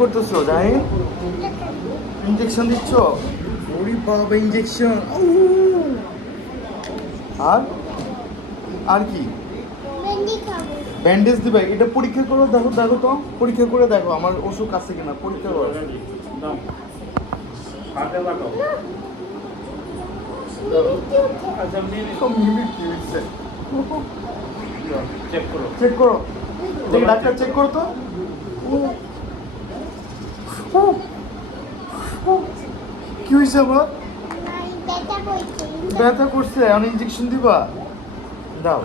করতেছো যাই ইঞ্জেকশন দিচ্ছ? ওরে বাবা ইঞ্জেকশন। আর আর কি ব্যান্ডেজ দিবে? এটা পরীক্ষা করো, দেখো দেখো তো, পরীক্ষা করে দেখো আমার অসুখ আছে কিনা, পরীক্ষা করো। চেক করো। চেক করো, দেখি ডাক্তার চেক করো তো। কি হয়েছে আমার? ব্যথা করছে, আমি ইঞ্জেকশন দিবা? দাও।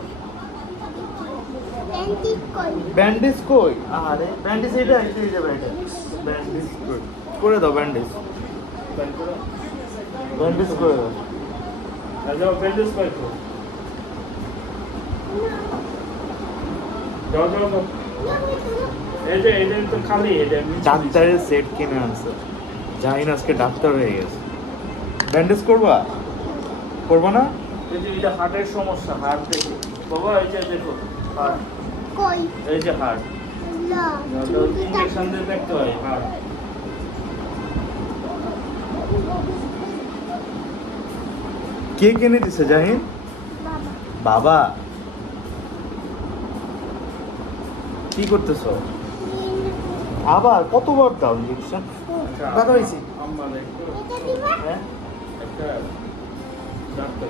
ব্যান্ডেজ কই? আরে ব্যান্ডেজ এটা এই যাবে, এটা ব্যান্ডেজ কই? করে দাও ব্যান্ডেজ, ব্যান্ডেজ করে দাও। যাও ব্যান্ডেজ করে দাও। যাও যাও যাও। এটা তো খালি এটা ডাক্তারের সেট কিনে আনছে, জাহিন আজকে ডাক্তার হয়ে গেছে। ব্যান্ডেজ করবা? করবা না? এই যে এটা হার্টের সমস্যা, হার্ট দেখো বাবা, এই যে দেখো হার্ট, কই এই যে হার্ট, লা ইঞ্জেকশন দিয়ে দেখতে হয় হার্ট। কে কিনে দিছে জাহিন? বাবা বাবা। কি করতেছো? আবার কতবার দাও ইঞ্জেকশন? ব্যথা হয়েছে? আম্মা দেখো এটা দিবা হ্যাঁ একটা ডাক্তার